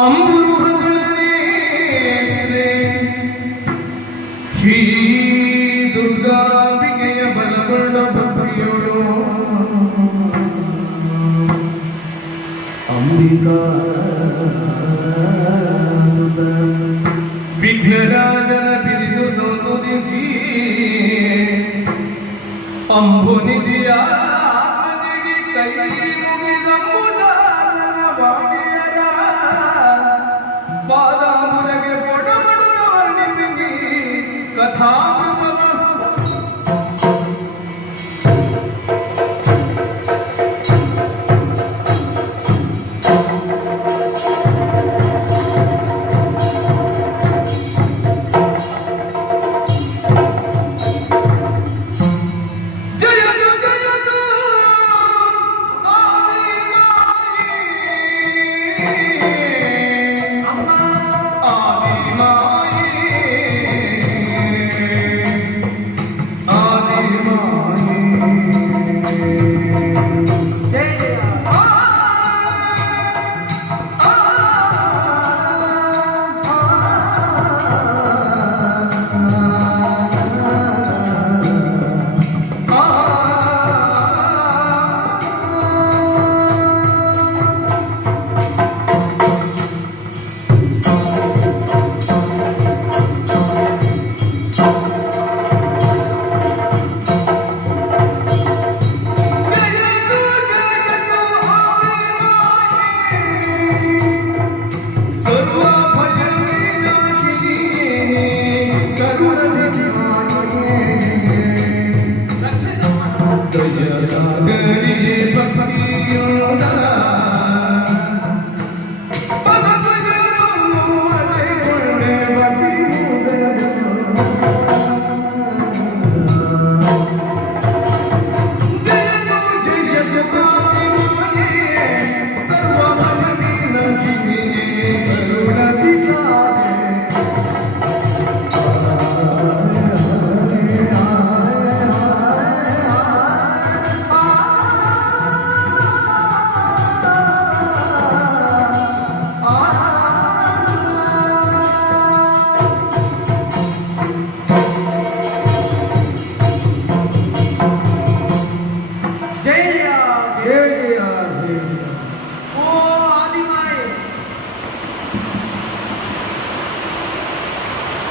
ಅಂಬುರುಗಳೇ ಶ್ರೀ ದುರ್ಗಾಂಬಿಕೆಯ ಬಲಗೊಂಡ ಭಕ್ತಿಯೋಳು ಅಂಬಿಕಾ ಸುತ ವಿಘ್ನರಾಜನ ಬಿರಿದು ಸಂತುತಿಸಿ ಅಂಬುನಿಧಿಯ ಕೈ ಮುಗಿದಂಬುದಾದನ ಬಾಡಿಯರ ಪಾದಾಮುರಗೆ ಕೊಡಬಡುತ್ತವರ್ಣಿಪಿಂಗಿ ಕಥಾಮೃತವ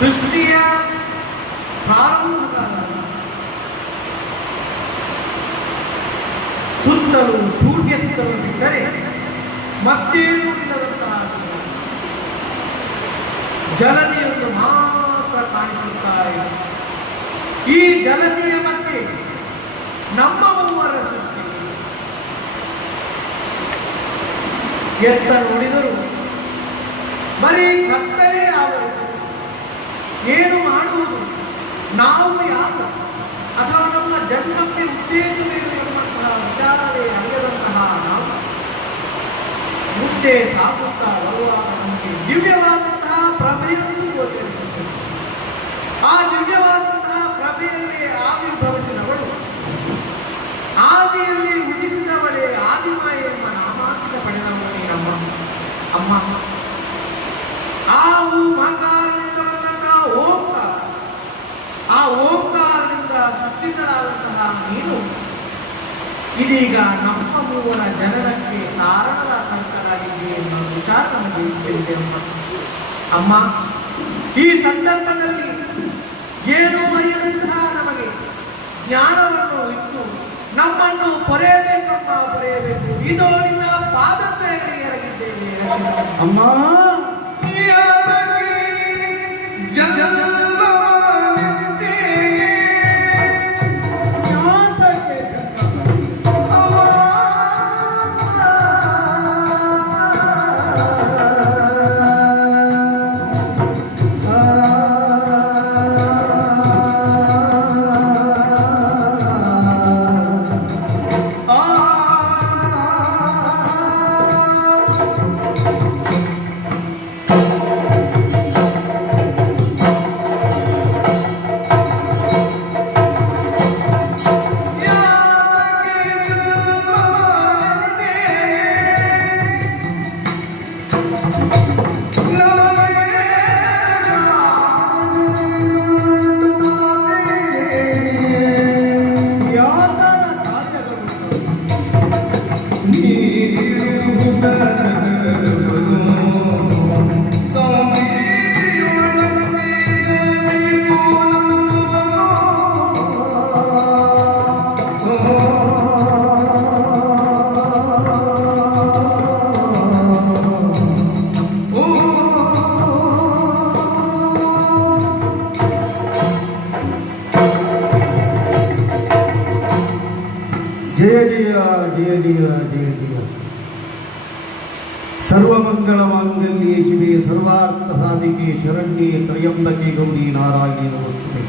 ಸೃಷ್ಟಿಯ ಪ್ರಾರಂಭದ ಸುತ್ತಲೂ ಸೂರ್ಯತ್ತಲು ಬಿಟ್ಟರೆ ಮತ್ತೇನು ಇಲ್ಲದಂತಹ ಜಲದಿಯನ್ನು ಮಾತ್ರ ಕಾಣಿಸುತ್ತಾ ಇದೆ. ಈ ಜಲದಿಯ ಮಧ್ಯೆ ನಮ್ಮ ಮೂವರ ಸೃಷ್ಟಿ ಎತ್ತ ನೋಡಿದರು ಬರೀ ಕತ್ತಲೇ ಆವರಿಸುತ್ತದೆ. ಏನು ಮಾಡುವುದು, ನಾವು ಯಾರು ಅಥವಾ ನಮ್ಮ ಜನ್ಮಕ್ಕೆ ಉತ್ತೇಜವೇನು ಎನ್ನುವಂತಹ ವಿಚಾರವೇ ಅರಿಯದಂತಹ ನಾವು ಮುಂದೆ ಸಾಗುತ್ತಾ ಬರುವಾಗ ನಮಗೆ ದಿವ್ಯವಾದಂತಹ ಪ್ರಭೆಯನ್ನು ಗೋಚರಿಸುತ್ತದೆ. ಆ ದಿವ್ಯವಾದಂತಹ ಪ್ರಭೆಯಲ್ಲಿ ಆವಿರ್ಭವಿಸಿದವಳು, ಆದಿಯಲ್ಲಿ ಉದಿಸಿದವಳೇ ಆದಿಮಾಯೆ ಎಂಬ ನಾಮಾಂಕಿತ ಪಡೆದವಳೇ ಅಮ್ಮ. ಆ ಮಹಾಕಾರದಿಂದ ಬಂದಂತಹ ಓಂಕಾರ, ಆ ಓಂಕಾರದಿಂದ ಸೃಷ್ಟಿಸಲಾದಂತಹ ನೀನು ಇದೀಗ ನಮ್ಮ ಮೂವರ ಜನನಕ್ಕೆ ಕಾರಣದ ಕರ್ತರಾಗಿದೆ ಎನ್ನುವ ವಿಚಾರ ನಮಗೆ ತಿಳಿದಿದೆ ಅಮ್ಮ. ಈ ಸಂದರ್ಭದಲ್ಲಿ ಏನೂ ಅರಿಯದಂತಹ ನಮಗೆ ಜ್ಞಾನವನ್ನು ಇಟ್ಟು ನಮ್ಮನ್ನು ಪೊರೆಯಬೇಕಮ್ಮ, ಪೊರೆಯಬೇಕು. ಇದು ನಿನ್ನ ಪಾದದ ಎರಗಿದ್ದೇವೆ ಅಮ್ಮ. ಜಯ ಜಯ ಜಯ ಜಯ ಜಯ ಜಯ ಸರ್ವಮಂಗಳಮಾಂಗಲ್ಯೆ ಶಿವೆ ಸರ್ವಾರ್ಥ ಸಾಧಿಕೆ ಶರಣ್ಯೆ ತ್ರಯಂಬಕೆ ಗೌರಿ ನಾರಾಯಣಿ ನಮೋಸ್ತುತೆ.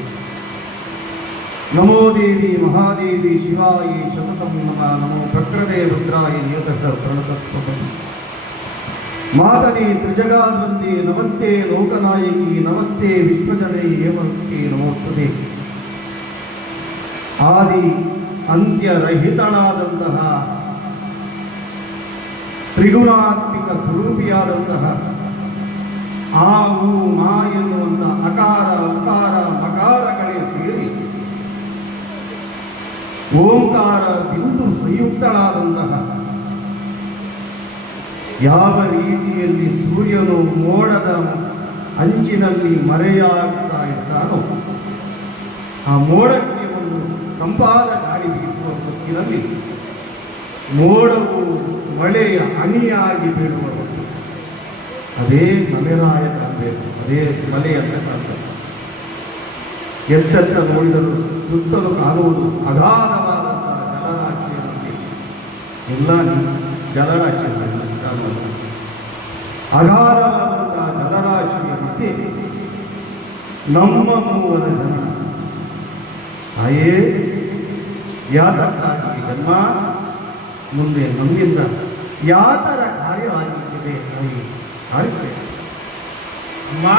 ನಮೋ ದೇವಿ ಮಹಾದೇವಿ ಶಿವಾಯ ಶತತಂ ನಮಃ. ನಮೋ ಭಕ್ರದೇ ಭದ್ರಾಯ ನಿಯತಃ ಪ್ರಣತಸ್ವತಂ. ಮಾತನೇ ತ್ರಿಜಗಾದ್ವಂದೇ ನಮಸ್ತೆ ಲೋಕನಾಯಕಿ ನಮಸ್ತೆ ವಿಶ್ವಜನೇ ಏವಕ್ಕೆ ನಮೋಸ್ತುತೆ. ಆದಿ ಅಂತ್ಯರಹಿತಳಾದಂತಹ ತ್ರಿಗುಣಾತ್ಮಿಕ ಸ್ವರೂಪಿಯಾದಂತಹ ಆ ಊ ಮಾ ಎನ್ನುವಂಥ ಅಕಾರ ಉಕಾರ ಮಕಾರಗಳೇ ಸೇರಿ ಓಂಕಾರ ಬಿಂದು ಸಂಯುಕ್ತಳಾದಂತಹ ಯಾವ ರೀತಿಯಲ್ಲಿ ಸೂರ್ಯನು ಮೋಡದ ಅಂಚಿನಲ್ಲಿ ಮರೆಯಾಗ್ತಾ ಇರ್ತಾನೋ ಆ ಮೋಡಕ್ಕೆ ಒಂದು ತಂಪಾದ ಗಾಳಿ ಬೀಸುವ ಹೊತ್ತಿನಲ್ಲಿ ಮೋಡವು ಮಳೆಯ ಹನಿಯಾಗಿ ಬೀಳುವ ಹೊತ್ತು ಅದೇ ಮಲೆರಾಯ ಕಾಣಬೇಕು, ಅದೇ ಮಲೆ ಅಂತ ಕಾಣ್ತದೆ. ಎತ್ತೆತ್ತ ನೋಡಿದರೂ ಸುತ್ತಲೂ ಕಾಣುವುದು ಅಗಾಧವಾದಂತಹ ಜಲರಾಶಿಯ ಮಧ್ಯೆ ಎಲ್ಲ ಜಲರಾಶಿಯ ಅಗಾಧವಾದಂತಹ ಜಲರಾಶಿಯ ಮಧ್ಯೆ ನಮ್ಮ ಮೂವರ ಜನ ತಾಯೇ ಯಾತಕ್ಕಾಗಿ ಜನ್ಮ, ಮುಂದೆ ನಮ್ಮಿಂದ ಯಾತರ ಕಾರ್ಯವಾಗಿರುತ್ತದೆ ತಾಯಿ ಕಾರ್ಯ ಮಾ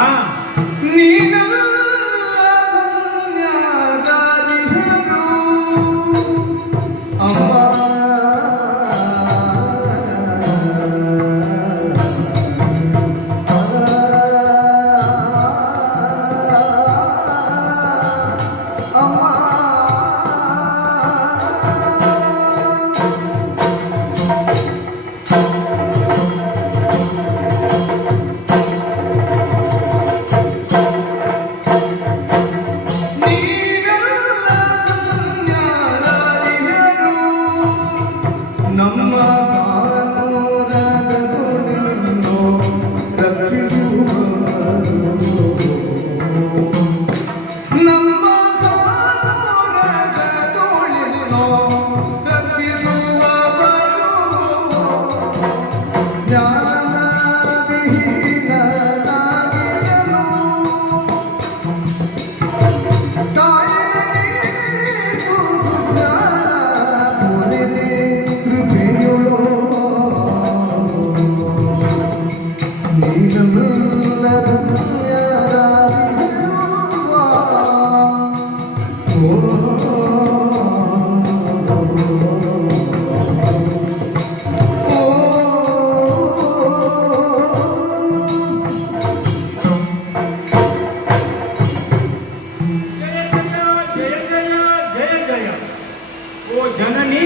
ಜನನಿ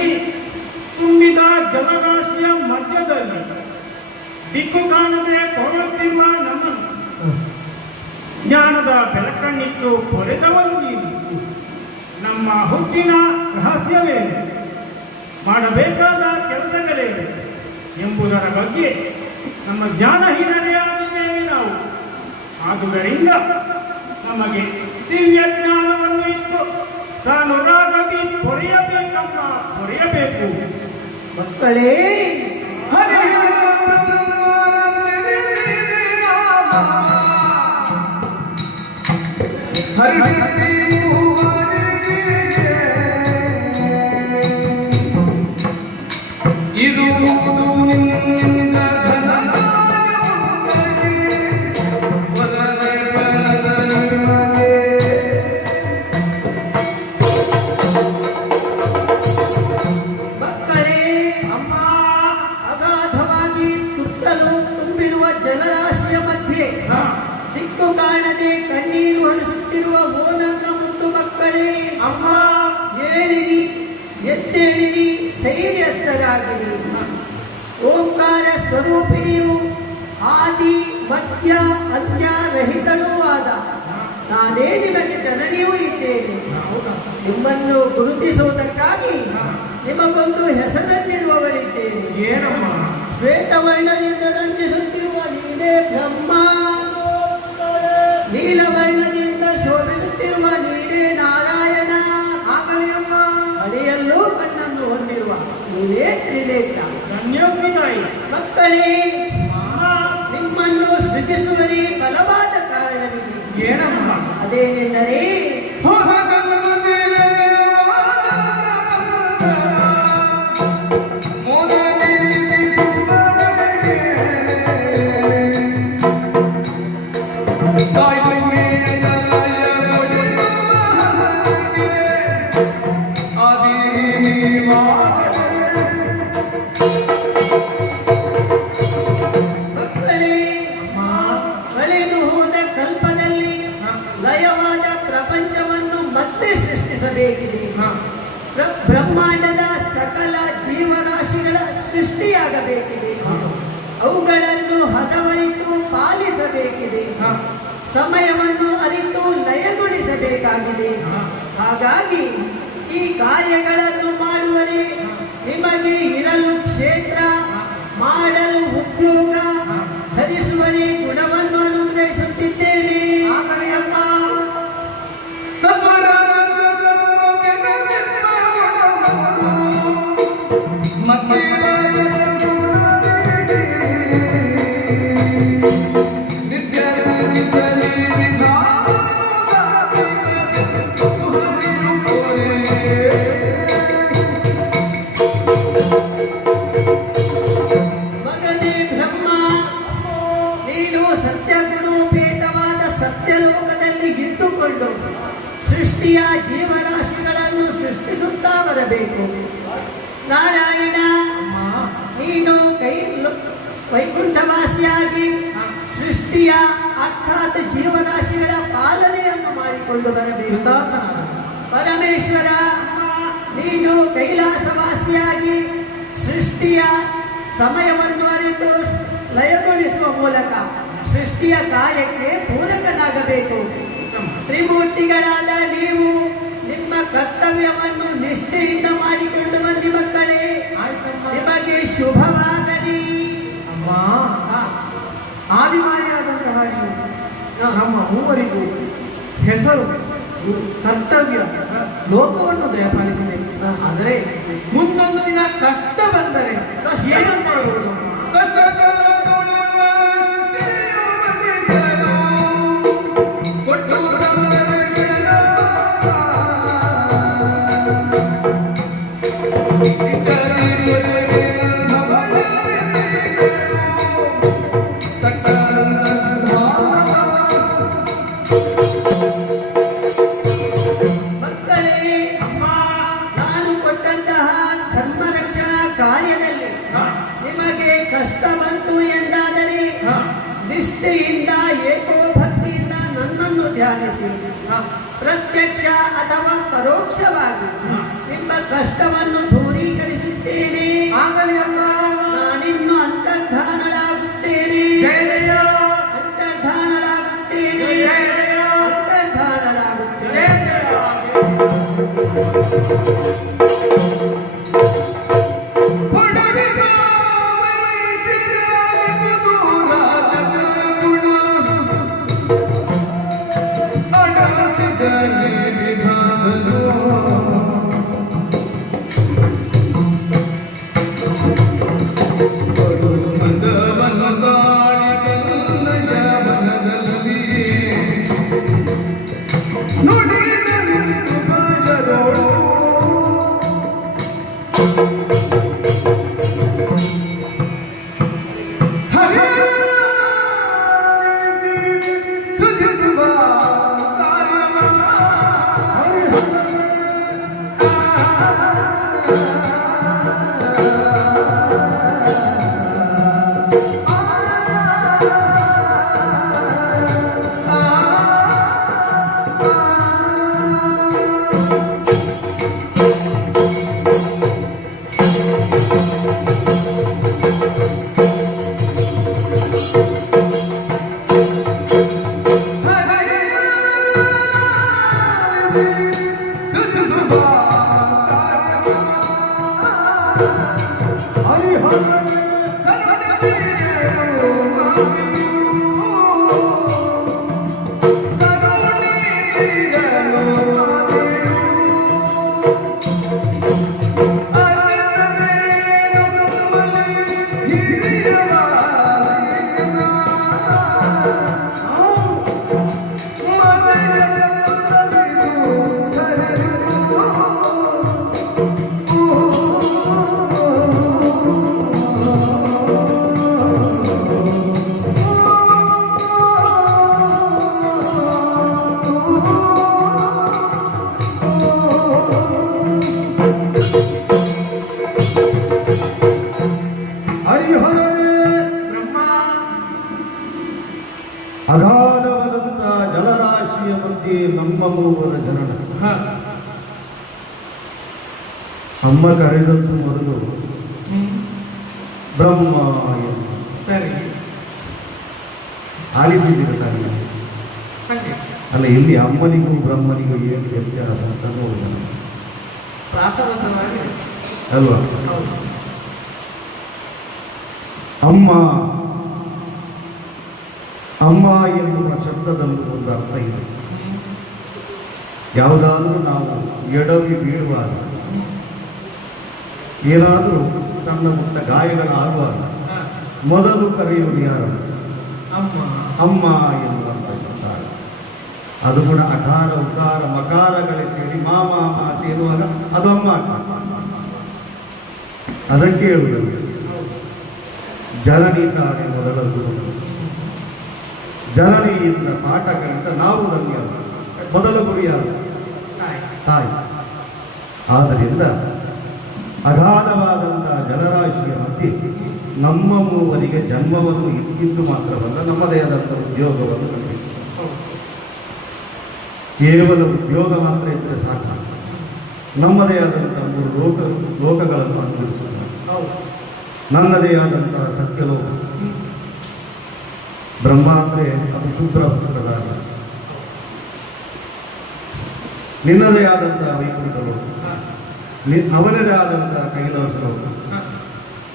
ತುಂಬಿದ ಜಲರಾಶಿಯ ಮಧ್ಯದಲ್ಲಿ ದಿಕ್ಕು ಕಾಣದೆ ಕೊರಳುತ್ತಿರುವ ನಮ್ಮನ್ನು ಜ್ಞಾನದ ಬೆಳಕನ್ನಿಟ್ಟು ಕೊರೆದವನು ನೀನು. ನಮ್ಮ ಹುಟ್ಟಿನ ರಹಸ್ಯವೇನು, ಮಾಡಬೇಕಾದ ಕೆಲಸಗಳೇನು ಎಂಬುದರ ಬಗ್ಗೆ ನಮ್ಮ ಜ್ಞಾನಹೀನರೇ ಆಗಿದ್ದೇವೆ ನಾವು. ಆದುದರಿಂದ ನಮಗೆ ದಿವ್ಯ ಜ್ಞಾನವನ್ನು ಇತ್ತು ತಾನುರಾಗದಿ ಪೊರೆಯಬೇಕಮ್ಮ, ಪೊರೆಯಬೇಕು. ಮಕ್ಕಳೇ ಜಲರಾಶಿಯ ಮಧ್ಯೆ ದಿಕ್ಕು ಕಾಣದೆ ಕಣ್ಣೀರು ಹರಿಸುತ್ತಿರುವ ಓ ನನ್ನ ಮುದ್ದು ಮಕ್ಕಳೇ, ಅಮ್ಮ ಏಳಿರಿ, ಎದ್ದೇಳಿರಿ, ವಿರಾಗಿಣಿ ಓಂಕಾರ ಸ್ವರೂಪಿಣಿಯು ಆದಿ ಮಧ್ಯ ಅಂತ್ಯ ರಹಿತನೂ ಆದ ನಾನೇ ನಿಮಗೆ ಜನನಿಯೂ ಇದ್ದೇನೆ. ನಿಮ್ಮನ್ನು ಗುರುತಿಸುವುದಕ್ಕಾಗಿ ನಿಮಗೊಂದು ಹೆಸರನ್ನಿಡುವವಳಿದ್ದೇನೆ. ಏನಮ್ಮ? ಶ್ವೇತವರ್ಣದಿಂದ ರಂಜಿಸುತ್ತಿರುವ ನೀನೇ ಬ್ರಹ್ಮ, ನೀಲವರ್ಣದಿಂದ ಶೋಭಿಸುತ್ತಿರುವ ನೀನೇ ನಾರಾಯಣ, ಆಗಲಿಯಮ್ಮ. ಅಡಿಯಲ್ಲೂ ಕಣ್ಣನ್ನು ಹೊಂದಿರುವ ನೀನೇ ತ್ರಿನೇತ್ರ. ಧನ್ಯೋಸ್ಮಿ ತಾಯಿ. ಮಕ್ಕಳೇ, ಅಮ್ಮ, ನಿಮ್ಮನ್ನು ಸೃಜಿಸುವರೇ ಬಲವಾದ ಕಾರಣವಿದೆ. ಏನಮ್ಮ? ಅದೇನೆಂದರೆ ಮಕ್ಕಳೇ, ಕಳೆದು ಹೋದ ಕಲ್ಪದಲ್ಲಿ ಲಯವಾದ ಪ್ರಪಂಚವನ್ನು ಮತ್ತೆ ಸೃಷ್ಟಿಸಬೇಕಿದೆ. ಬ್ರಹ್ಮಾಂಡದ ಸಕಲ ಜೀವರಾಶಿಗಳ ಸೃಷ್ಟಿಯಾಗಬೇಕಿದೆ. ಅವುಗಳನ್ನು ಹದವರಿತು ಪಾಲಿಸಬೇಕಿದೆ. ಸಮಯವನ್ನು ಅರಿತು ಲಯಗೊಳಿಸಬೇಕಾಗಿದೆ. ಹಾಗಾಗಿ ಈ ಕಾರ್ಯಗಳನ್ನು ಮಾಡುವರೆ ನಿಮಗೆ ಇರಲು ಕ್ಷೇತ್ರ, ಮಾಡಲು ಉದ್ಯೋಗ, ಧರಿಸುವರೆ ಗುಣವನ್ನು ಅನುಗ್ರಹಿಸುತ್ತಿದ್ದೇನೆ. ಮಗನೇ ಬ್ರಹ್ಮ, ನೀನು ಸತ್ಯಗುಣೋಪೇತವಾದ ಸತ್ಯಲೋಕದಲ್ಲಿ ಇದ್ದುಕೊಂಡು ಸೃಷ್ಟಿಯ ಜೀವರಾಶಿಗಳನ್ನು ಸೃಷ್ಟಿಸುತ್ತಾ ಬರಬೇಕು. ನಾರಾಯಣ, ನೀನು ವೈಕುಂಠವಾಸಿಯಾಗಿ ಸೃಷ್ಟಿಯ ಅರ್ಥಾತ್ ಜೀವರಾಶಿಗಳ ಪಾಲನೆಯನ್ನು ಮಾಡಿಕೊಂಡು ಬರಬೇಕು. ಪರಮೇಶ್ವರ, ನೀನು ಕೈಲಾಸವಾಸಿಯಾಗಿ ಸೃಷ್ಟಿಯ ಸಮಯವನ್ನು ಅರಿತು ಲಯಗೊಳಿಸುವ ಮೂಲಕ ಸೃಷ್ಟಿಯ ಕಾರ್ಯಕ್ಕೆ ಪೂರಕನಾಗಬೇಕು. ತ್ರಿಮೂರ್ತಿಗಳಾದ ನೀವು ನಿಮ್ಮ ಕರ್ತವ್ಯವನ್ನು ನಿಷ್ಠೆಯಿಂದ ಮಾಡಿಕೊಂಡು ಬನ್ನಿ ಮಕ್ಕಳೇ. ನಿಮಗೆ ಶುಭವಾಗಲಿ. ಅಮ್ಮ, ಆದಿಮಾರಿಯಾದಂತಹ ನೀವು ನಮ್ಮ ಮೂವರಿಗೂ ಹೆಸರು, ಕರ್ತವ್ಯ, ಲೋಕವನ್ನು ದಯಪಾಲಿಸಬೇಕು. ಆದರೆ ಮುಂದೊಂದು ದಿನ ಕಷ್ಟ ಬಂದರೆ ಏನಂತ ಹೇಳುವುದು? ಮಕ್ಕಳೇ, ನಾನು ಕೊಟ್ಟಂತಹ ಧರ್ಮ ರಕ್ಷಣಾ ಕಾರ್ಯದಲ್ಲಿ ನಿಮಗೆ ಕಷ್ಟ ಬಂತು ಎಂದಾದರೆ ನಿಷ್ಠೆಯಿಂದ ಏಕೋಭಕ್ತಿಯಿಂದ ನನ್ನನ್ನು ಧ್ಯಾನಿಸಿ ಪ್ರತ್ಯಕ್ಷ ಅಥವಾ ಪರೋಕ್ಷವಾಗಿ ನಿಮ್ಮ ಕಷ್ಟವನ್ನು ದೂರೀಕರಿಸುತ್ತೇನೆ. ನಾನಿನ್ನು ಅಂತರ್ಧಾನಳಾಗುತ್ತೇನೆ, ಅಂತರ್ಧಾನಳಾಗುತ್ತೇನೆ, ಅಂತರ್ಧಾನಳಾಗುತ್ತೇನೆ. ಅಗಾಧವಾದಂಥ ಜಲರಾಶಿಯ ಮಧ್ಯೆ ನಮ್ಮ ಮೂವರ ಜನನ. ಅಮ್ಮ ಕರೆದದ್ದು ಮೊದಲು ಬ್ರಹ್ಮ ಎಂದು. ಸರಿ, ಆಲಿಸಿದಿರುತ್ತಾನೆ. ಅಲ್ಲ, ಇಲ್ಲಿ ಅಮ್ಮನಿಗೂ ಬ್ರಹ್ಮನಿಗೂ ಏನು ವ್ಯತ್ಯಾಸ ಅಂತ ನೋಡೋಣ ಪ್ರಾಸಬದ್ಧವಾಗಿ ಅಲ್ವಾ? ಹೌದು. ಅಮ್ಮ ಅಮ್ಮ ಎನ್ನುವ ಶಬ್ದದಲ್ಲೂ ಒಂದು ಅರ್ಥ ಇದೆ. ಯಾವುದಾದ್ರೂ ನಾವು ಎಡವಿ ಬೀಳುವಾಗ, ಏನಾದರೂ ಸಣ್ಣ ಪುಟ್ಟ ಗಾಯಗಳಾಗುವಾಗ ಮೊದಲು ಕರೆಯುವುದು ಯಾರು? ಅಮ್ಮ. ಅಮ್ಮ ಎನ್ನುವಂಥ ಶಬ್ದ. ಅದು ಕೂಡ ಅಕಾರ ಉಕಾರ ಮಕಾರಗಳೇ ಸೇರಿ ಮಾಮ ಸೇರುವಾಗ ಅದು ಅಮ್ಮ ಆಗ್ತದೆ. ಅದಕ್ಕೆ ಹೇಳುವುದಲ್ಲ, ಜನನಿ ತಾನೇ ಮೊದಲ ಗುರು. ಜನನಿಯಿಂದ ಪಾಠ ಕಲಿತ ನಾವು ಧನ್ಯರು. ಮೊದಲ ಗುರು ಯಾರು? ತಾಯಿ. ಆದ್ದರಿಂದ ಅಗಾಧವಾದಂತಹ ಜಲರಾಶಿಯ ಮಧ್ಯೆ ನಮ್ಮ ಮೂವರಿಗೆ ಜನ್ಮವನ್ನು ಇಟ್ಟಿದ್ದು ಮಾತ್ರವಲ್ಲ, ನಮ್ಮದೇ ಆದಂಥ ಉದ್ಯೋಗವನ್ನು ಕಲಿತು. ಕೇವಲ ಉದ್ಯೋಗ ಮಾತ್ರ ಇದ್ದರೆ ಸಾಕು. ನಮ್ಮದೇ ಆದಂಥ 3 ಲೋಕಗಳನ್ನು ಅನುಭವಿಸುತ್ತಾರೆ. ನನ್ನದೇ ಆದಂತಹ ಸತ್ಯಲೋಕ. ಬ್ರಹ್ಮ ಅಂದರೆ ಅದು ಶುಭ್ರ ವಸ್ತ್ರಧಾರ. ನಿನ್ನದೇ ಆದಂತಹ ವೈಕುಂಠ ಲೋಕ, ಅವನದೇ ಆದಂತಹ ಕೈಲಾಸ ಲೋಕ.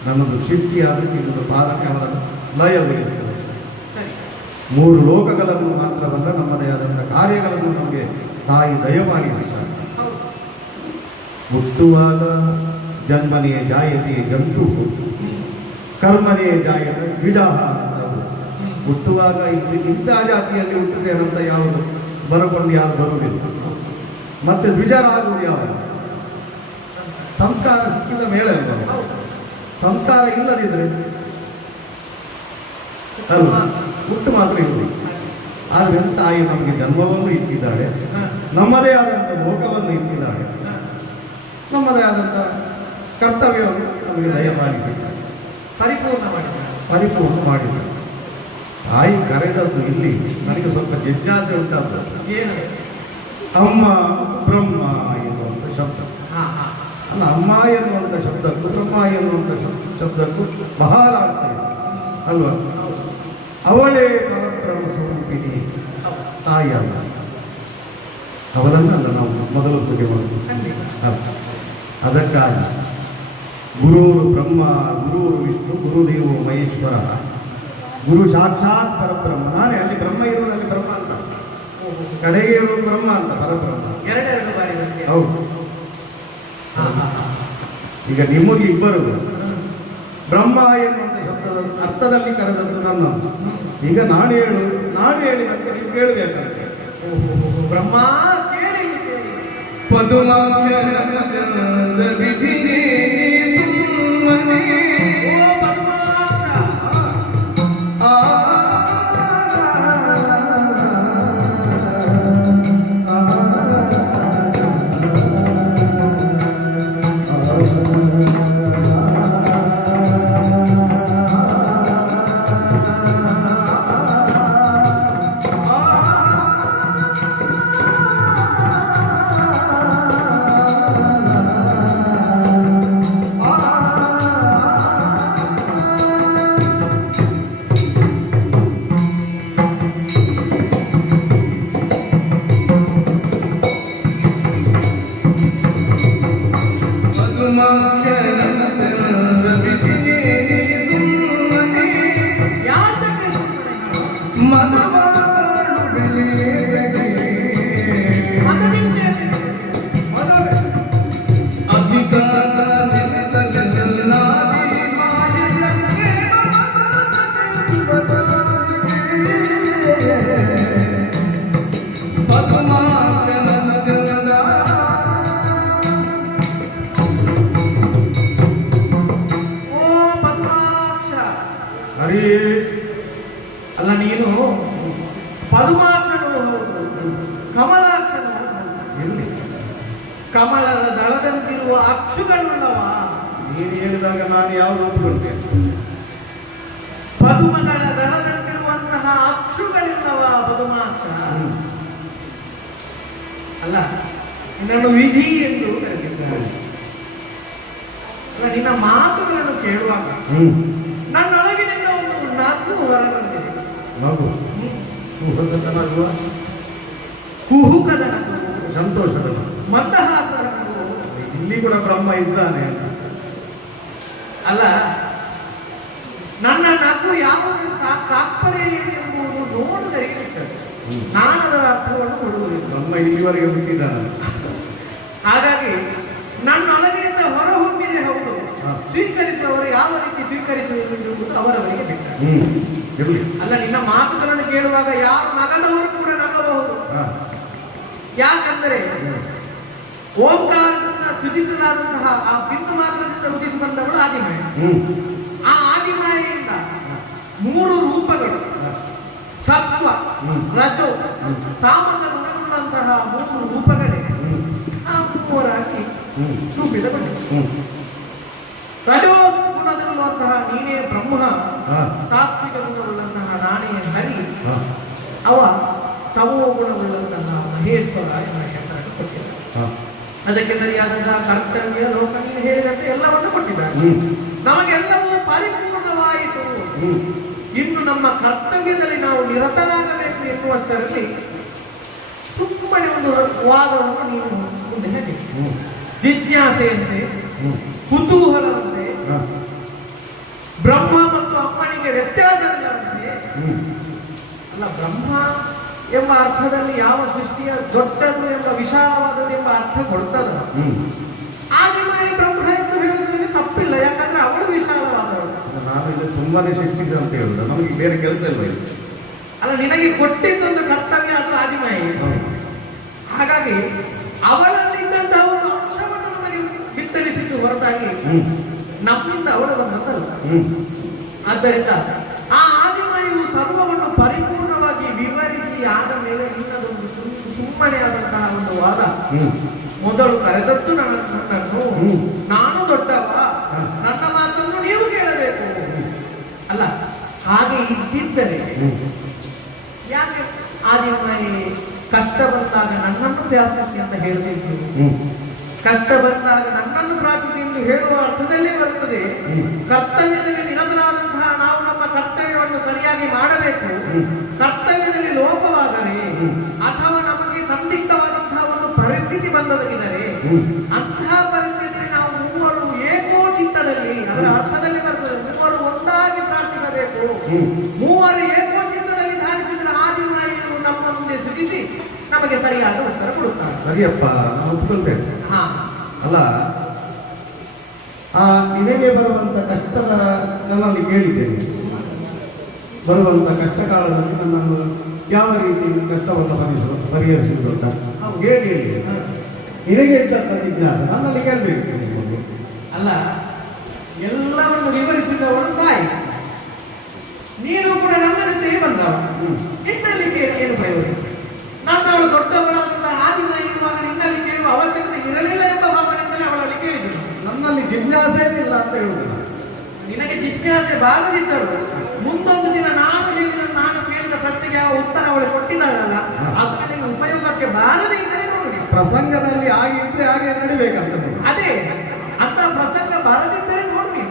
ನಮ್ಮದು ಸೃಷ್ಟಿಯಾದರೆ ನಿಮ್ಮದು ಪಾಲನೆ ಅವರ ಲಯವಿರುತ್ತದೆ. 3 ಲೋಕಗಳನ್ನು ಮಾತ್ರವಲ್ಲ, ನಮ್ಮದೇ ಆದಂತಹ ಕಾರ್ಯಗಳನ್ನು ನಮಗೆ ತಾಯಿ ದಯಪಾಲಿಸುತ್ತಾರೆ. ಹುಟ್ಟುವಾಗ ಜನ್ಮನೆಯ ಜಾಯತೆ ಜಂತು, ಕರ್ಮನೆಯ ಜಾಯತ ದ್ವಿಜಾಹ ಅಂತ. ಹುಟ್ಟುವಾಗ ಇಂಥ ಜಾತಿಯಲ್ಲಿ ಹುಟ್ಟುತ್ತೇನಂತ ಯಾವುದು ಬರಕೊಂಡು ಯಾರು ಬರುವುದಿಲ್ಲ. ಮತ್ತೆ ದ್ವಿಜರಾಗುವುದು ಯಾವುದು? ಸಂಸ್ಕಾರ ಸಿಕ್ಕಿದ ಮೇಲೆ ಅಲ್ವಾ? ಸಂಸ್ಕಾರ ಇಲ್ಲದಿದ್ರೆ ಅಲ್ವಾ, ಹುಟ್ಟು ಮಾತ್ರ ಇರಬೇಕು. ಆದರೆ ತಾಯಿ ನಮಗೆ ಜನ್ಮವನ್ನು ಇಟ್ಟಿದ್ದಾಳೆ, ನಮ್ಮದೇ ಆದಂಥ ಲೋಕವನ್ನು ಇಟ್ಟಿದ್ದಾಳೆ, ನಮ್ಮದೇ ಆದಂಥ ಕರ್ತವ್ಯವನ್ನು ನಮಗೆ ದಯಪಾಲಿಸಿದ್ದಾಳೆ, ಪರಿಪೂರ್ಣ ಮಾಡಿದ್ದಾಳೆ. ತಾಯಿ ಕರೆದದ್ದು ಇಲ್ಲಿ ನನಗೆ ಸ್ವಲ್ಪ ಜಿಜ್ಞಾಸೆ ಉಂಟಾದ್ದು. ಅಮ್ಮ ಬ್ರಹ್ಮ ಎನ್ನುವಂಥ ಶಬ್ದ ಅಲ್ಲ, ಅಮ್ಮ ಎನ್ನುವಂಥ ಶಬ್ದಕ್ಕೂ ಬ್ರಹ್ಮ ಎನ್ನುವಂಥ ಶಬ್ದಕ್ಕೂ ಬಹಳ ಅರ್ಥ ಇದೆ ಅಲ್ವಾ? ಅವಳೇ ಪರಬ್ರಹ್ಮ ಸ್ವರೂಪಿಣಿ ತಾಯಿ ಅಲ್ಲ, ಅವಳನ್ನಲ್ಲ ನಾವು ಮೊದಲು ಪೂಜೆ ಮಾಡುವುದು. ಅದಕ್ಕಾಗಿ ಗುರುರು ಬ್ರಹ್ಮ, ಗುರುರು ವಿಷ್ಣು, ಗುರುದೇವೋ ಮಹೇಶ್ವರ, ಗುರು ಸಾಕ್ಷಾತ್ ಪರಬ್ರಹ್ಮ. ನಾನೇ ಅಲ್ಲಿ ಬ್ರಹ್ಮ ಇರುವುದಲ್ಲಿ ಬ್ರಹ್ಮ ಅಂತ, ಕಡೆಗೆ ಇರುವುದು ಬ್ರಹ್ಮ ಅಂತ, ಪರಬ್ರಹ್ಮ. ಎರಡೆರಡು ಬಾರಿ ಹೌದು. ಈಗ ನಿಮಗೆ ಇಬ್ಬರು ಬ್ರಹ್ಮ ಎನ್ನುವಂಥ ಶಬ್ದದ ಅರ್ಥದಲ್ಲಿ ಕರೆದದ್ದು ನನ್ನ. ಈಗ ನಾನು ಹೇಳಿದಂತೆ ನೀವು ಕೇಳಬೇಕಂತೆ. ಬ್ರಹ್ಮ ಕೇಳಿ ಪದುಮಾಕ್ಷ ಅಲ್ಲ ನೀನು ಪದ್ಮಾಕ್ಷನು ಹೌದು, ಕಮಲಾಕ್ಷನು ಇರಲಿ, ಕಮಲದ ದಳದಂತಿರುವ ಅಕ್ಷುಗಳುಳ್ಳವ. ನೀನು ಹೇಳಿದಾಗ ನಾನು ಯಾವುದು ಒಪ್ಪಿಕೊಳ್ತೇನೆ. ಪದುಮಗಳ ದಳದಂತಿರುವಂತಹ ಅಕ್ಷುಗಳಿಲ್ಲವ ಪದುಮಾಕ್ಷ. ಅಲ್ಲ ನಿನ್ನನ್ನು ವಿಧಿ ಎಂದು ಕರೆದಿದ್ದಾರೆ. ಅಲ್ಲ ನಿನ್ನ ಮಾತುಗಳನ್ನು ಕೇಳುವಾಗ ನನ್ನೊಳಗಿನಿಂದ ಒಂದು ನಗು ಹೊರಬಂದಿದೆ. ಮಗು ನಗುವ, ಕುಹುಕದ ನಗು, ಸಂತೋಷದ ನಗು, ಮಂದಹಾಸದ ನಗು. ಇಲ್ಲಿ ಕೂಡ ಬ್ರಹ್ಮ ಇದ್ದಾನೆ ಅಂತ. ಅಲ್ಲ ನನ್ನ ನಗು ಯಾವುದು ತಾತ್ಪರ್ಯ ಎಂಬುದು ನೋಡುಗರಿಗೆ ಸಿಗ್ತದೆ. ನಾನು ಅದರ ಅರ್ಥವನ್ನು ಕೊಡುವುದಿಲ್ಲ. ಬ್ರಹ್ಮ ಇಲ್ಲಿವರೆಗೆ ಬಿಟ್ಟಿದ್ದಾನೆ. ಹಾಗಾಗಿ ನನ್ನೊಳಗಿನಿಂದ ಹೊರಹೊಮ್ಮಿದೆ ಹೌದು, ಸ್ವೀಕರಿಸುವವರು ಯಾವ ರೀತಿ ಸ್ವೀಕರಿಸುವುದು ಎಂಬುದು ಅವರವರಿಗೆ ಬಿಟ್ಟರೆ. ಇರಲಿ. ಅಲ್ಲ ನಿನ್ನ ಮಾತುಗಳನ್ನು ಕೇಳುವಾಗ ಯಾರು ನಗದವರು ಕೂಡ ನಗಬಹುದು. ಯಾಕಂದರೆ ಓಂಕಾರದಿಂದ ಸೃಜಿಸಲಾದಂತಹ ಆ ಬಿಂದು ಮಾತ್ರದಿಂದ ರುಚಿಸಿ ಬಂದವಳು ಆದಿಮಾಯ. ಆ ಆದಿಮಾಯೆಯಿಂದ 3 ರೂಪಗಳು ಸತ್ವ, ರಜೋ, ತಾಮಸ ಗುಣವುಳ್ಳಂತಹ 3 ರೂಪಗಳೇ ನಾವು ಮೂವರಾಗಿ ರೂಪಿತಗೊಂಡಿವೆ. ರಜೋ ಗುಣದಲ್ಲಿರುವಂತಹ ನೀನೇ ಬ್ರಹ್ಮ, ಸಾತ್ವಿಕ ಗುಣವುಳ್ಳಂತಹ ನಾನೇ ಹರಿ, ಅವ ತಮೋ ಗುಣವುಳ್ಳಂತಹ ಮಹೇಶ್ವರ ಎಂಬ ಹೆಸರನ್ನು ಕೊಟ್ಟಿದ್ದಾರೆ. ಅದಕ್ಕೆ ಸರಿಯಾದಂತಹ ಕರ್ತವ್ಯ ಲೋಕ ನೀನು ಹೇಳಿದಂತೆ ಎಲ್ಲವನ್ನು ಕೊಟ್ಟಿದ್ದಾರೆ. ನಮಗೆಲ್ಲವೂ ಪರಿಪೂರ್ಣವಾಯಿತು. ಇನ್ನು ನಮ್ಮ ಕರ್ತವ್ಯದಲ್ಲಿ ನಾವು ನಿರತರಾಗಬೇಕು ಎನ್ನುವಷ್ಟರಲ್ಲಿ ಸುಮ್ಮನೆ ಒಂದು ವಾದವನ್ನು ನೀನು ಮುಂದೆ ಹೇಳಿ. ಜಿಜ್ಞಾಸೆಯಂತೆ, ಕುತೂಹಲವಂತೆ, ಬ್ರಹ್ಮ ಮತ್ತು ಅಮ್ಮನಿಗೆ ವ್ಯತ್ಯಾಸವಿಲ್ಲವಂತೆ. ಅಲ್ಲ ಬ್ರಹ್ಮ ಎಂಬ ಅರ್ಥದಲ್ಲಿ ಯಾವ ಸೃಷ್ಟಿಯ ದೊಡ್ಡದು ಎಂಬ ವಿಶಾಲವಾದದ್ದು ಎಂಬ ಅರ್ಥ ಕೊಡ್ತದ. ಆದಿಮಾಯಿ ಬ್ರಹ್ಮ ಎಂದು ಹೇಳುವುದರಲ್ಲಿ ತಪ್ಪಿಲ್ಲ, ಯಾಕಂದ್ರೆ ಅವಳು ವಿಶಾಲವಾದವಳು. ನಾನು ಇಲ್ಲಿ ಸುಮ್ಮನೆ ಸೃಷ್ಟಿಸಿದ ಅಂತ ಹೇಳುದು, ನಮಗೆ ಬೇರೆ ಕೆಲಸ ಇಲ್ಲ ಇಲ್ಲಿ. ಅಲ್ಲ ನಿನಗೆ ಕೊಟ್ಟಿದ್ದೊಂದು ಕರ್ತವ್ಯ ಅದು ಆದಿಮಾಯಿ. ಹಾಗಾಗಿ ಅವಳಲ್ಲಿದ್ದಂತಹ ಒಂದು ಅಂಶವನ್ನು ನಮಗೆ ವಿತರಿಸಿದ್ದು ಹೊರತಾಗಿ ನಮ್ಮಿಂದ ಅವಳು ಬಂದಲ್ಲ. ಆದ್ದರಿಂದ ಆ ಆದಿಮಾಯಿಯು ಸರ್ವವನ್ನು ಪರಿಪೂರ್ಣವಾಗಿ ವಿವರಿಸಿ ಆದ ಮೇಲೆ ನಿನ್ನದೊಂದು ಸುಮ್ಮನೆ ಆದಂತಹ ಒಂದು ವಾದ. ಮೊದಲು ಕರೆದದ್ದು ನನ್ನನ್ನು, ನಾನು ದೊಡ್ಡವ, ನನ್ನ ಮಾತನ್ನು ನೀವು ಕೇಳಬೇಕು. ಅಲ್ಲ ಹಾಗೆ ಇದ್ದಿದ್ದರೆ ಯಾಕೆ ಆದಿಮಾಯಿ ಕಷ್ಟ ಬಂದಾಗ ನನ್ನನ್ನು ಪ್ರಾರ್ಥಿಸಿ ಅಂತ ಹೇಳ್ತಿದ್ರು? ಕಷ್ಟ ಬಂದಾಗ ನನ್ನನ್ನು ಪ್ರಾರ್ಥಿಸಿ ಎಂದು ಹೇಳುವ ಅರ್ಥದಲ್ಲೇ ಬರುತ್ತದೆ. ಕರ್ತವ್ಯದಲ್ಲಿ ನಿರತರಾದಂತಹ ನಾವು ನಮ್ಮ ಕರ್ತವ್ಯವನ್ನು ಸರಿಯಾಗಿ ಮಾಡಬೇಕು. ಕರ್ತವ್ಯದಲ್ಲಿ ಲೋಪವಾದರೆ ಅಥವಾ ನಮಗೆ ಸಂದಿಗ್ಧವಾದಂತಹ ಒಂದು ಪರಿಸ್ಥಿತಿ ಬಂದೊದಗಿದರೆ ಅಂತಹ ಪರಿಸ್ಥಿತಿಯಲ್ಲಿ ನಾವು ಮೂವರು ಏಕೋಚಿತ್ತದಲ್ಲಿ, ಅದರ ಅರ್ಥದಲ್ಲಿ ಬರ್ತದೆ, ಮೂವರು ಒಂದಾಗಿ ಪ್ರಾರ್ಥಿಸಬೇಕು. ಮೂವರು ಏಕೋಚಿತ್ತದಲ್ಲಿ ಧಾರಿಸಿದರೆ ಆದಿಮಾಯಿಯು ನಮ್ಮ ಮುಂದೆ ಸೃಜಿಸಿ ನಮಗೆ ಸರಿಯಾದ ಉತ್ತರ ಕೊಡುತ್ತಾರೆ. ಸರಿಯಪ್ಪ, ನಾನು ಒಪ್ಕೊಳ್ತೇನೆ. ಅಲ್ಲ ನಿನಗೆ ಬರುವಂತ ಕಷ್ಟದ ನನ್ನಲ್ಲಿ ಕೇಳಿದ್ದೇನೆ. ಬರುವಂತ ಕಷ್ಟ ಕಾಲದಲ್ಲಿ ನನ್ನನ್ನು ಯಾವ ರೀತಿ ಕಷ್ಟವನ್ನು ಪರಿಹರಿಸುವುದು ಅಂತ ಹೇಳಿ ನಿನಗೆ ಇದ್ದಂತ ಜಿಜ್ಞಾಸ ನನ್ನಲ್ಲಿ ಕೇಳಬೇಕು. ಅಲ್ಲ ಎಲ್ಲವನ್ನು ವಿವರಿಸಿದವಳು ತಾಯಿ, ನೀನು ಕೂಡ ನನ್ನ ಜೊತೆಗೆ ಬಂದವ. ನಿನ್ನಲ್ಲಿ ಏನು ಪ್ರಯೋಜನ? ನನ್ನವಳು ದೊಡ್ಡವಳಾದಂತ ಆದಿಮಾಯಿ ಇರುವಾಗ ನಿನ್ನಲ್ಲಿ ಕೇಳುವ ಅವಶ್ಯಕತೆ ಇರಲಿಲ್ಲ ಎಂಬ ಭಾವನೆಯಿಂದಲೇ ಅವಳಲ್ಲಿ ಕೇಳಿದ್ರು. ನನ್ನಲ್ಲಿ ಜಿಜ್ಞಾಸೆ ಇಲ್ಲ ಅಂತ ಹೇಳುದಿಲ್ಲ. ನಿನಗೆ ಜಿಜ್ಞಾಸೆ ಬಾರದಿದ್ದರು ಮುಂದೊಂದು ದಿನ ನಾನು ಕೇಳಿದ ಪ್ರಶ್ನೆಗೆ ಯಾವ ಉತ್ತರ ಅವಳು ಕೊಟ್ಟಿದ್ದಾಳಲ್ಲ, ಅದು ನನಗೆ ಉಪಯೋಗಕ್ಕೆ ಬಾರದೇ ಇದ್ದರೆ ನೋಡುದು. ಪ್ರಸಂಗದಲ್ಲಿ ಆಗಿದ್ರೆ ಹಾಗೆ ನಡಿಬೇಕಂತ. ಅದೇ ಅಂತ ಪ್ರಸಂಗ ಬಾರದಿದ್ದರೆ ನೋಡುವಿ.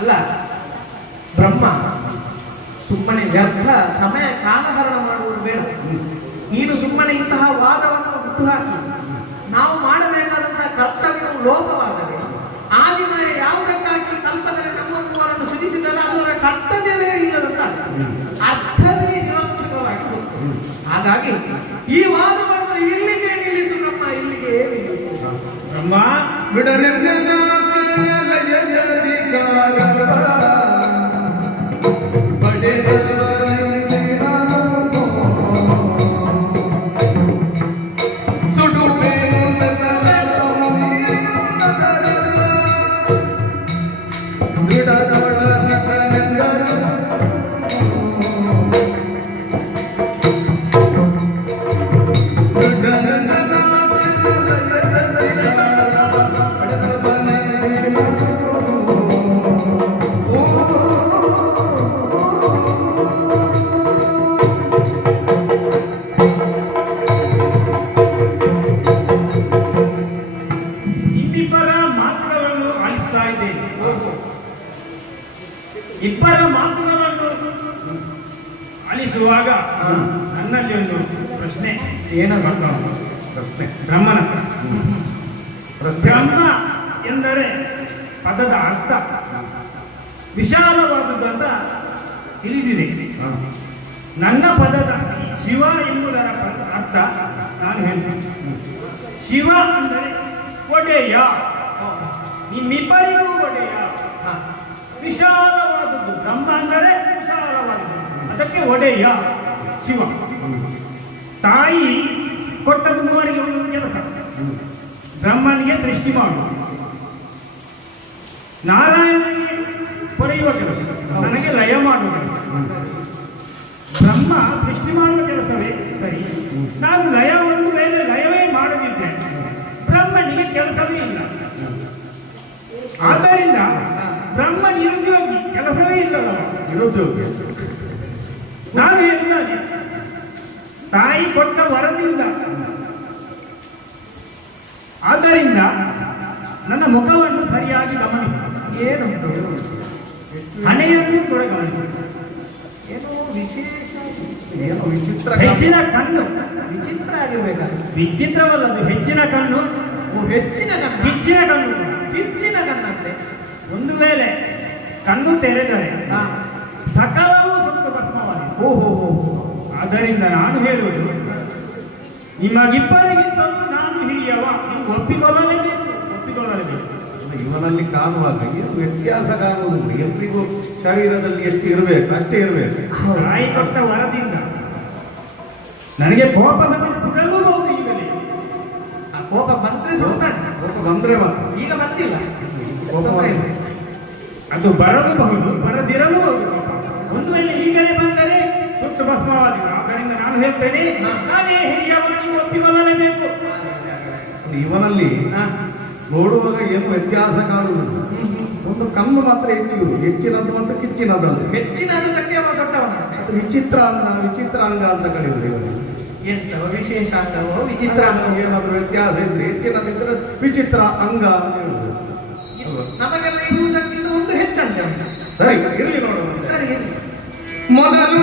ಅಲ್ಲ ಬ್ರಹ್ಮ ಸುಮ್ಮನೆ ವ್ಯರ್ಥ ಸಮಯ ಕಾಲಹರಣ ಮಾಡುವುದು ಬೇಡ. ನೀನು ಸುಮ್ಮನೆ ಇಂತಹ ವಾದವನ್ನು ಹುಟ್ಟುಹಾಕಿ ನಾವು ಮಾಡಬೇಕಾದಂತಹ ಕರ್ತವ್ಯವು ಲೋಪವಾದರೆ ಆದಿಮಾಯ ಯಾವುದಕ್ಕಾಗಿ ಕಲ್ಪದಲ್ಲಿ ನಮ್ಮ ಮೂವರನ್ನು ಸೃಜಿಸಿದಲ್ಲ ಅದರ ಕರ್ತವ್ಯವೇ ಇಲ್ಲದಂತ ಅರ್ಥವೇ ನಿರಂತರವಾಗಿ ಹೋಗ್ತದೆ. ಹಾಗಾಗಿ ಈ ವಾದವನ್ನು ಇಲ್ಲಿಗೆ ನಿಲ್ಲಿಸು ಬ್ರಹ್ಮ, ಇಲ್ಲಿಗೆ ನಿಲ್ಲಿಸು ಬ್ರಹ್ಮ. ಬಿಡನೆಂದ ದೃಢ ಇಬ್ಬರ ಮಾತುಗಳನ್ನು ಆಲಿಸುವಾಗ ನನ್ನಲ್ಲಿ ಒಂದು ಪ್ರಶ್ನೆ ಏನಂತ ಪ್ರಶ್ನೆ ಬ್ರಹ್ಮನ ಹತ್ರ. ಪ್ರಶ್ನೆ ಬ್ರಹ್ಮ ಎಂದರೆ ಪದದ ಅರ್ಥ ವಿಶಾಲವಾದುದು ಅಂತ ತಿಳಿದಿದೆ. ಹಾ. ನನ್ನ ಪದದ ಶಿವ ಎಂಬುದರ ಅರ್ಥ ನಾನು ಹೇಳ್ತೇನೆ. ಶಿವ ಅಂದರೆ ಒಡೆಯ, ನಿಮ್ಮಿಬ್ಬರಿಗೂ ಒಡೆಯ. ವಿಶಾಲವಾದದ್ದು ಬ್ರಹ್ಮ ಅಂದರೆ ವಿಶಾಲವಾದದ್ದು, ಅದಕ್ಕೆ ಒಡೆಯ ಶಿವ. ತಾಯಿ ಕೊಟ್ಟದ್ದು ಮೂವರಿಗೆ ಒಂದೊಂದು ಕೆಲಸ. ಬ್ರಹ್ಮನಿಗೆ ಸೃಷ್ಟಿ ಮಾಡುವುದು, ನಾರಾಯಣನಿಗೆ ಪೊರೆಯುವ ಕೆಲಸ, ನನಗೆ ಲಯ ಮಾಡುವ ಕೆಲಸ. ಬ್ರಹ್ಮ ಸೃಷ್ಟಿ ಮಾಡುವ ಕೆಲಸವೇ ಸರಿ, ನಾನು ಲಯ ಒಂದು ವೇಳೆ ಲಯವೇ ಮಾಡದಿದ್ದೆ ಬ್ರಹ್ಮನಿಗೆ ಕೆಲಸವೇ ಇಲ್ಲ. ಆದ್ದರಿಂದ ಬ್ರಹ್ಮ ನಿರುದ್ಯೋಗಿ, ಕೆಲಸವೇ ಇಲ್ಲದವ. ನಿರುದ್ಯೋಗಿ. ನಾನು ಹೇಳಿದಾಗೆ ತಾಯಿ ಕೊಟ್ಟ ವರದಿಂದ, ಆದ್ದರಿಂದ ನನ್ನ ಮುಖವನ್ನು ಸರಿಯಾಗಿ ಗಮನಿಸಿ, ಏನುಂಟು? ಹಣೆಯನ್ನು ಕೂಡ ಗಮನಿಸಿ. ಏನೋ ವಿಶೇಷ, ಏನೋ ವಿಚಿತ್ರ ಹೆಚ್ಚಿನ ಕಣ್ಣು, ವಿಚಿತ್ರ ಆಗಿರ್ಬೇಕಾದ್ರೆ. ವಿಚಿತ್ರವಲ್ಲದು, ಹೆಚ್ಚಿನ ಕಣ್ಣು, ಹೆಚ್ಚಿನ ಕಣ್ಣ, ಕಿಚ್ಚಿನ ಕಣ್ಣು. ಹೆಚ್ಚಿನ ಕಣ್ಣಂತೆ. ಒಂದು ವೇಳೆ ಕಣ್ಣು ತೆರೆದರೆ ಹಾ. ಸಕಲವೂ ಸುಟ್ಟು ಭಸ್ಮವಾಗಿದೆ. ಓಹೋ. ಆದ್ದರಿಂದ ನಾನು ಹೇಳುವುದು, ನಿಮಗಿಬ್ಬರಿಗಿಂತಲೂ ನಾನು ಹಿರಿಯವ, ನೀವು ಒಪ್ಪಿಕೊಳ್ಳಲೇಬೇಕು. ಇವನಲ್ಲಿ ಕಾಣುವಾಗ ಏನು ವ್ಯತ್ಯಾಸ ಕಾಣುವುದು? ಎಲ್ರಿಗೂ ಶರೀರದಲ್ಲಿ ಎಷ್ಟು ಇರಬೇಕು ಅಷ್ಟೇ ಇರಬೇಕು. ತಾಯಿ ಕೊಟ್ಟ ವರದಿಂದ ನನಗೆ ಕೋಪ ಬಂದರೆ ಸುಡಲೂಬಹುದು. ಈಗಲೇ ಆ ಕೋಪ ಬಂದ್ರೆ ಸುತ್ತಾನೆ, ಕೋಪ ಬಂದ್ರೆ ಮಾತ್ರ. ಈಗ ಬಂದಿಲ್ಲ. ಕೋಪ ಬಂದ್ರೆ. ಅದು ಬರಲೂಬಹುದು, ಬರದಿರಲೂಬಹುದು. ಒಂದು ವೇಳೆ ಈಗಲೇ ಬಂದರೆ ಸುಟ್ಟು ಭಸ್ಮವಾಗಿದೆ. ಆದ್ದರಿಂದ ನಾನು ಹೇಳ್ತೇನೆ, ನಾನೇ ಹಿರಿಯವ, ನೀವು ಒಪ್ಪಿಕೊಳ್ಳಲೇಬೇಕು. ಇವನಲ್ಲಿ ನೋಡುವಾಗ ಏನು ವ್ಯತ್ಯಾಸ ಕಾಣುವುದು? ಒಂದು ಕಣ್ಣು ಮಾತ್ರ ಹೆಚ್ಚಿನದು ಮತ್ತು ಕಿಚ್ಚಿನದಲ್ಲ. ಹೆಚ್ಚಿನದಕ್ಕೆ ಅವ ದೊಡ್ಡವನಂತೆ. ಅದು ವಿಚಿತ್ರಾಂಗ ಅಂತ ಕರೆಯುವುದು ಇವನಿಗೆ. ಎಂತವ ವಿಶೇಷ ಅಂಗವೋ ವಿಚಿತ್ರ ಅಂಗವೋ? ಏನಾದರೂ ವ್ಯತ್ಯಾಸ ಇದ್ರೆ ಹೆಚ್ಚಿನದಿದ್ರೆ ವಿಚಿತ್ರ ಅಂಗ ಅಂತ ಹೇಳುದು. ನಮಗೆಲ್ಲ ಇರುವುದಕ್ಕಿಂತ ಒಂದು ಹೆಚ್ಚಂತೆ. ಸರಿ ಇರ್ಲಿ ನೋಡುವ. ಸರಿ ಇರ್ಲಿ. ಮೊದಲು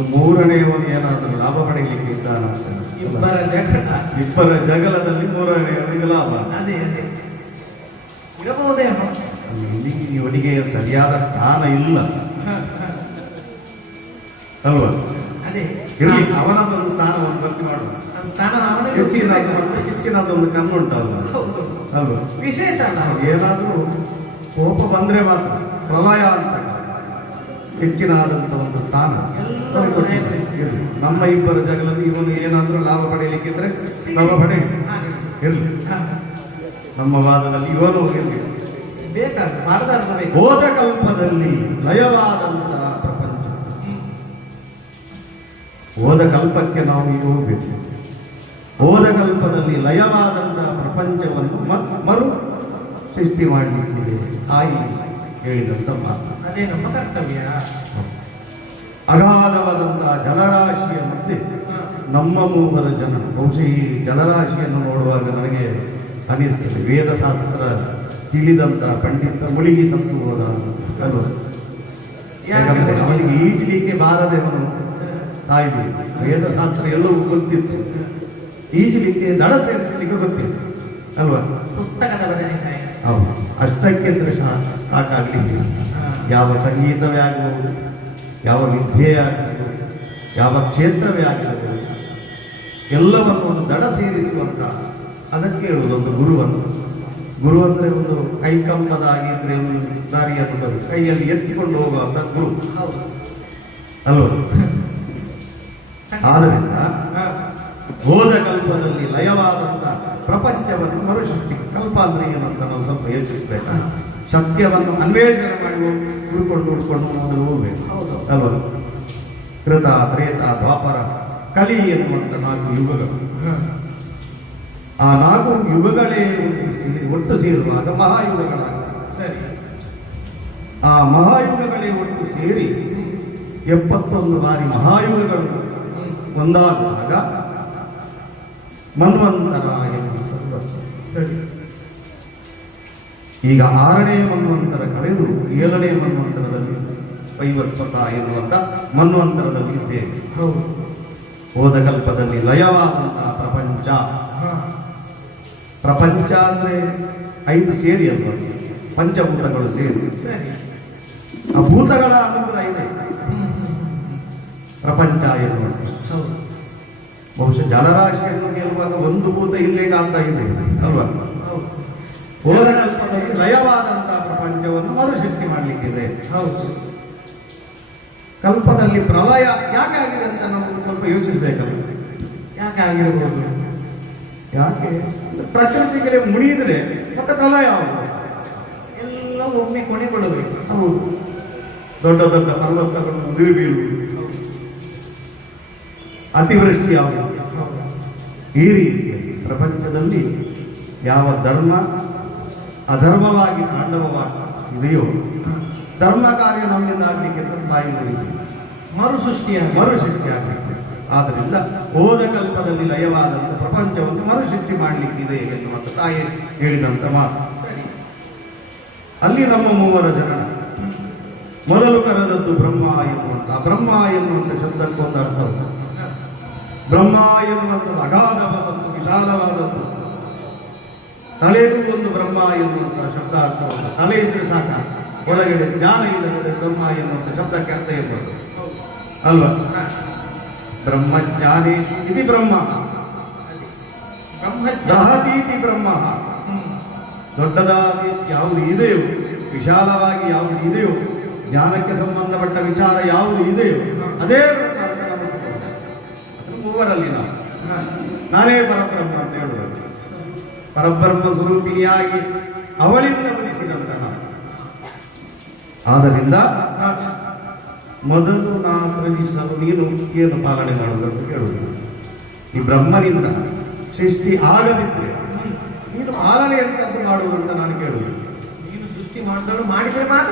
ಇನ್ನು ಮೂರನೆಯವನು ಏನಾದರೂ ಲಾಭ ಪಡೆಯಲಿಕ್ಕೆ ಇದ್ದಾನಂತ ಇಬ್ಬರ ಜಗಳ. ಇಬ್ಬರ ಜಗಳದಲ್ಲಿ ಮೂರನೆಯವನಿಗೆ ಲಾಭ. ಅದೇ ಇರಬಹುದೇನೋ. ಇವನಿಗೆ ಸರಿಯಾದ ಸ್ಥಾನ ಇಲ್ಲ ಅಲ್ವಾ? ಅದೇ ಇರಲಿ, ಅವನದೊಂದು ಸ್ಥಾನವನ್ನು ಭರ್ತಿ ಮಾಡುವ. ಸ್ಥಾನ ಅವನಿಗೆ ಹೆಚ್ಚಿನದು ಮತ್ತೆ ಹೆಚ್ಚಿನದೊಂದು ಕಣ್ಣುಂಟಲ್ಲ ಅಲ್ವಾ? ವಿಶೇಷ ಅಲ್ಲ. ಏನಾದರೂ ಕೋಪ ಬಂದ್ರೆ ಮಾತ್ರ ಪ್ರಳಯ ಅಂತ ಹೆಚ್ಚಿನಾದಂಥ ಒಂದು ಸ್ಥಾನ ಇರಲಿ. ನಮ್ಮ ಇಬ್ಬರ ಜಗಳದಲ್ಲಿ ಇವನು ಏನಾದರೂ ಲಾಭ ಪಡೆಯಲಿಕ್ಕಿದ್ರೆ ಲಾಭ ಪಡೆಯಲಿ, ಇರಲಿ. ನಮ್ಮ ವಾದದಲ್ಲಿ ಇವನು ಇರಲಿ. ಬೇಕಾದ್ರೆ ಮಾಡದಾರ್ಥ ಬೇಕು. ಹೋದ ಕಲ್ಪದಲ್ಲಿ ಲಯವಾದಂತಹ ಪ್ರಪಂಚ, ಹೋದ ಕಲ್ಪಕ್ಕೆ ನಾವು ಈಗ ಹೋಗ್ಬೇಕು. ಹೋದ ಕಲ್ಪದಲ್ಲಿ ಲಯವಾದಂತಹ ಪ್ರಪಂಚವನ್ನು ಮರು ಸೃಷ್ಟಿ ಮಾಡಲಿಕ್ಕಿದೆ ತಾಯಿ ಹೇಳಿದಂಥ ಮಾತು. ಅದೇ ನಮ್ಮ ಕರ್ತವ್ಯ. ಅಗಾಧವಾದಂತಹ ಜಲರಾಶಿಯ ಮಧ್ಯೆ ನಮ್ಮ ಮೂವರ ಜನ, ಬಹುಶಃ ಈ ಜಲರಾಶಿಯನ್ನು ನೋಡುವಾಗ ನನಗೆ ಅನಿಸ್ತದೆ ವೇದಶಾಸ್ತ್ರ ತಿಳಿದಂತಹ ಪಂಡಿತ ಮುಳುಗಿ ಸತ್ತು ಹೋದ ಅಲ್ವ? ಯಾಕಂದ್ರೆ ಅವನಿಗೆ ಈಜಲಿಕ್ಕೆ ಬಾರದೆ ಅವನು ಸಾಯಿಲಿ. ವೇದಶಾಸ್ತ್ರ ಎಲ್ಲವೂ ಗೊತ್ತಿತ್ತು, ಈಜಲಿಕ್ಕೆ ದಡ ಸೇರಿಸಲಿಕ್ಕೆ ಗೊತ್ತಿತ್ತು ಅಲ್ವಾ? ಪುಸ್ತಕದ ಬದನೆಕಾಯಿ. ಹೌದು, ಅಷ್ಟಕ್ಕೆ ಸಾಕಾಗಲಿಲ್ಲ. ಯಾವ ಸಂಗೀತವೇ ಆಗಬಹುದು, ಯಾವ ವಿದ್ಯೆಯೇ ಆಗಬಹುದು, ಯಾವ ಕ್ಷೇತ್ರವೇ ಆಗಿರಬಹುದು, ಎಲ್ಲವನ್ನು ಒಂದು ದಡ ಸೇರಿಸುವಂತ, ಅದಕ್ಕೆ ಹೇಳುವುದು ಒಂದು ಗುರುವನ್ನು. ಗುರು ಅಂದರೆ ಒಂದು ಕೈಕಂಬದ ಆಗಿದ್ರೆ ಒಂದು ದಾರಿಯನ್ನು ಬರು ಕೈಯಲ್ಲಿ ಎತ್ತಿಕೊಂಡು ಹೋಗುವಂತ ಗುರು ಅಲ್ವ? ಆದ್ದರಿಂದ ಹೋದ ಕಲ್ಪದಲ್ಲಿ ಲಯವಾದಂಥ ಪ್ರಪಂಚವನ್ನು ಮರುಸೃಷ್ಟಿ. ಕಲ್ಪ ಅಂದ್ರೆ ಏನಂತ ನಾವು ಸ್ವಲ್ಪ ಯೋಚಿಸಬೇಕು. ಸತ್ಯವನ್ನು ಅನ್ವೇಷಣೆ ಮಾಡಿ ಹುಡ್ಕೊಂಡು ಮೊದಲು ಹೋಗ್ಬೇಕು ಅಲ್ವ? ಕೃತ, ತ್ರೇತ, ದ್ವಾಪರ, ಕಲಿ ಎನ್ನುವಂಥ 4 ಯುಗಗಳು. ಆ 4 ಯುಗಗಳೇ ಒಟ್ಟು ಸೇರುವಾಗ ಮಹಾಯುಗಗಳಾಗ್ತವೆ. ಆ ಮಹಾಯುಗಗಳೇ ಒಟ್ಟು ಸೇರಿ 71 ಬಾರಿ ಮಹಾಯುಗಗಳು ಒಂದಾಗುವಾಗ ಮನ್ವಂತರ ಎನ್ನುವಂಥದ್ದು. ಸರಿ, ಈಗ 6ನೇ ಮನ್ವಂತರ ಕಳೆದು 7ನೇ ಮನ್ವಂತರದಲ್ಲಿ ವೈವಸ್ವತ ಎನ್ನುವಂಥ ಮನ್ವಂತರದಲ್ಲಿ ಇದ್ದೇವೆ. ಹೋದ ಕಲ್ಪದಲ್ಲಿ ಲಯವಾದಂತಹ ಪ್ರಪಂಚ. ಪ್ರಪಂಚ ಅಂದ್ರೆ 5 ಸೇರಿ ಅಲ್ವ? ಪಂಚಭೂತಗಳು ಸೇರಿ. ಆ ಭೂತಗಳ ಅನುಗ್ರಹ ಇದೆ ಪ್ರಪಂಚ ಎನ್ನುವಂಥ. ಬಹುಶಃ ಜಲರಾಶಿಯನ್ನು ಗೆಲ್ಲುವಾಗ ಒಂದು ಭೂತ ಇಲ್ಲೇ ಕಾಣ್ತಾ ಇದೆ ಅಲ್ವಾ? ಹೋದ ಕಲ್ಪದಲ್ಲಿ ಲಯವಾದಂತಹ ಪ್ರಪಂಚವನ್ನು ಮರುಸೃಷ್ಟಿ ಮಾಡಲಿಕ್ಕಿದೆ. ಕಲ್ಪದಲ್ಲಿ ಪ್ರಳಯ ಯಾಕೆ ಆಗಿದೆ ಅಂತ ನಾವು ಸ್ವಲ್ಪ ಯೋಚಿಸಬೇಕಲ್ಲ. ಯಾಕೆ ಆಗಿರಬಹುದು? ಯಾಕೆ ಪ್ರಕೃತಿಗೆ ಮುಣಿದ್ರೆ ಮತ್ತೆ ಪ್ರಳಯ ಆಗುವುದು. ಎಲ್ಲ ಒಮ್ಮೆ ಕೊನೆಗೊಳ್ಳಬೇಕು. ಹೌದು, ದೊಡ್ಡ ದೊಡ್ಡ ಪರ್ವತಗಳು ಉದುರಿ ಬೀಳುವುದು, ಅತಿವೃಷ್ಟಿ ಆಗುವುದು. ಈ ರೀತಿ ಪ್ರಪಂಚದಲ್ಲಿ ಯಾವ ಧರ್ಮ ಅಧರ್ಮವಾಗಿ ತಾಂಡವವಾಗಿ ಇದೆಯೋ, ಧರ್ಮ ಕಾರ್ಯ ನಮ್ಮಿಂದ ಆಗಲಿಕ್ಕೆ ತಾಯಿ ನಡೀತೀವಿ, ಮರುಸೃಷ್ಟಿ ಆಗಲಿಕ್ಕೆ. ಆದ್ದರಿಂದ ಹೋದ ಕಲ್ಪದಲ್ಲಿ ಲಯವಾದಂಥ ಪ್ರಪಂಚವನ್ನು ಮರುಸೃಷ್ಟಿ ಮಾಡಲಿಕ್ಕಿದೆ ಎನ್ನುವಂಥ ತಾಯಿ ಹೇಳಿದಂಥ ಮಾತು. ಅಲ್ಲಿ ನಮ್ಮ ಮೂವರ ಜನ ಮೊದಲು ಕರೆದದ್ದು ಬ್ರಹ್ಮ ಎನ್ನುವಂಥ. ಬ್ರಹ್ಮ ಎನ್ನುವಂಥ ಶಬ್ದಕ್ಕೊಂದು ಅರ್ಥ ಉಂಟು. ಬ್ರಹ್ಮ ಎನ್ನುವಂಥದ್ದು ಅಗಾಧವಾದದ್ದು, ವಿಶಾಲವಾದದ್ದು. ತಲೆಗೂ ಒಂದು ಬ್ರಹ್ಮ ಎನ್ನುವಂಥ ಶಬ್ದ ಅರ್ಥ ಉಂಟು. ತಲೆ ಇದ್ರೆ ಸಾಕ, ಒಳಗಡೆ ಜ್ಞಾನ ಇಲ್ಲದೆ ಬ್ರಹ್ಮ ಎನ್ನುವಂಥ ಶಬ್ದಕ್ಕೆ ಅರ್ಥ ಇರ್ಬೋದು ಅಲ್ವಾ? ಬ್ರಹ್ಮಜ್ಞಾನೇಶು ಇತಿ ಬ್ರಹ್ಮ ಗ್ರಹತೀತಿ ಬ್ರಹ್ಮ. ದೊಡ್ಡದಾದ ಯಾವುದು ಇದೆಯೋ, ವಿಶಾಲವಾಗಿ ಯಾವುದು ಇದೆಯೋ, ಜ್ಞಾನಕ್ಕೆ ಸಂಬಂಧಪಟ್ಟ ವಿಚಾರ ಯಾವುದು ಇದೆಯೋ ಅದೇ ಬ್ರಹ್ಮ ಅಂತ ನಮಗೆ ಮೂವರಲ್ಲಿ ನಾನೇ ಪರಬ್ರಹ್ಮ ಅಂತ ಹೇಳುವುದು. ಪರಬ್ರಹ್ಮ ಸ್ವರೂಪಿಣಿಯಾಗಿ ಅವಳಿಂದ ಉದಿಸಿದಂತಹ. ಆದ್ದರಿಂದ ಮೊದಲು ಸೃಜಿಸಲು ನೀನು ಏನು ಪಾಲನೆ ಮಾಡುವುದು ಅಂತ ಕೇಳುವುದು. ಈ ಬ್ರಹ್ಮನಿಂದ ಸೃಷ್ಟಿ ಆಗದಿದ್ರೆ ನೀನು ಪಾಲನೆ ಎಂತದ್ದು ಮಾಡುವುದು ಅಂತ ನಾನು ಕೇಳುವುದು. ನೀನು ಸೃಷ್ಟಿ ಮಾಡಿದ್ರೆ ಮಾತ್ರ